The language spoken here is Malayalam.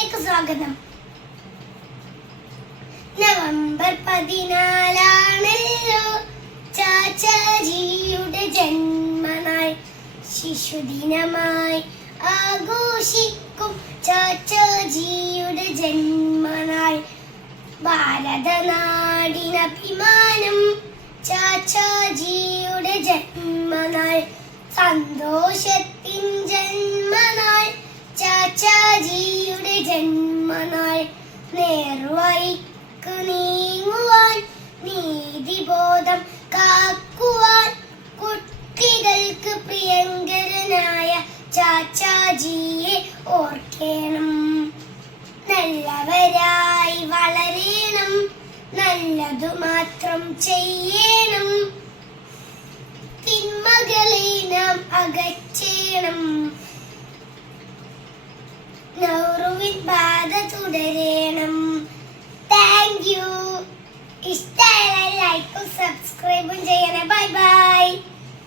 ശിശുദിനപ്പാട്ടിലേക്ക് സ്വാഗതം. നവംബർ പതിനാലാണല്ലോ ചാച്ചാജിയുടെ ജന്മനാൾ. ശിശുദിനമായി ആഘോഷിക്കും ചാച്ചാജിയുടെ ജന്മനാൾ. ഭാരതനാടിനഭിമാനം ചാച്ചാജിയുടെ ജന്മനാൾ. സന്തോഷത്തിൻ ജന്മനാൾ ചാച്ചാജിയുടെ ജന്മനാൾ നേർവഴിക്ക് നീങ്ങുവാൻ നീതിബോധം കാക്കുവാൻ കുട്ടികൾക്ക് പ്രിയങ്കരനായ ചാച്ചാജിയെ ഓർക്കണം. നല്ലവരായി വളരണം. നല്ലതു മാത്രം ചെയ്യണം നൗറുവിൻ ബാധ തുടരണം താങ്ക് യു ഇഷ്ടമായ ലൈക്കും സബ്സ്ക്രൈബ്